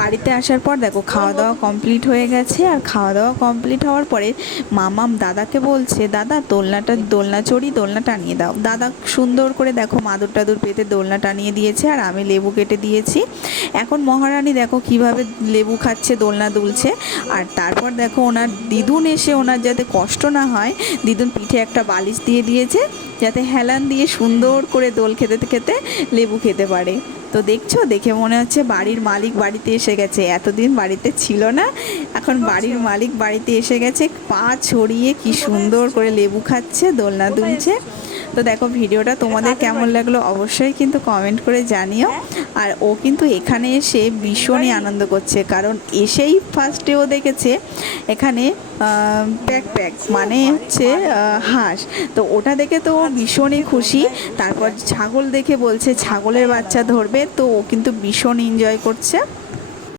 বাড়িতে আসার পর দেখো খাওয়া দাওয়া কমপ্লিট হয়ে গেছে। আর খাওয়া দাওয়া কমপ্লিট হওয়ার পরে মামাম দাদাকে বলছে, দাদা দোলনা চড়ি, দোলনা টানিয়ে দাও। দাদা সুন্দর করে দেখো মাদুর টাদুর পেতে দোলনা টানিয়ে দিয়েছে, আর আমি লেবু কেটে দিয়েছি। এখন মহারানী দেখো কিভাবে লেবু খাচ্ছে, দোলনা দুলছে। আর তারপর দেখো ওনার দিদুন এসে ওনার যাতে কষ্ট না হয়, দিদুন পিঠে একটা বালিশ দিয়ে দিয়েছে, যাতে হেলান দিয়ে সুন্দর করে দোল খেতে খেতে লেবু খেতে পারে। তো দেখছো, দেখে মনে হচ্ছে বাড়ির মালিক বাড়িতে এসে গেছে। এতদিন বাড়িতে ছিল না, এখন বাড়ির মালিক বাড়িতে এসে গেছে। পা ছড়িয়ে কি সুন্দর করে লেবু খাচ্ছে, দোলনা দুলছে। তো দেখো ভিডিওটা তোমাদের কেমন লাগলো অবশ্যই কিন্তু কমেন্ট করে জানিও। আর ও কিন্তু এখানে এসে ভীষণই আনন্দ করছে, কারণ এসেই ফার্স্টে ও দেখেছে এখানে প্যাক মানে হচ্ছে হাঁস। তো ওটা দেখে তো ও ভীষণই খুশি। তারপর ছাগল দেখে বলছে ছাগলের বাচ্চা ধরবে, তো ও কিন্তু ভীষণ এনজয় করছে।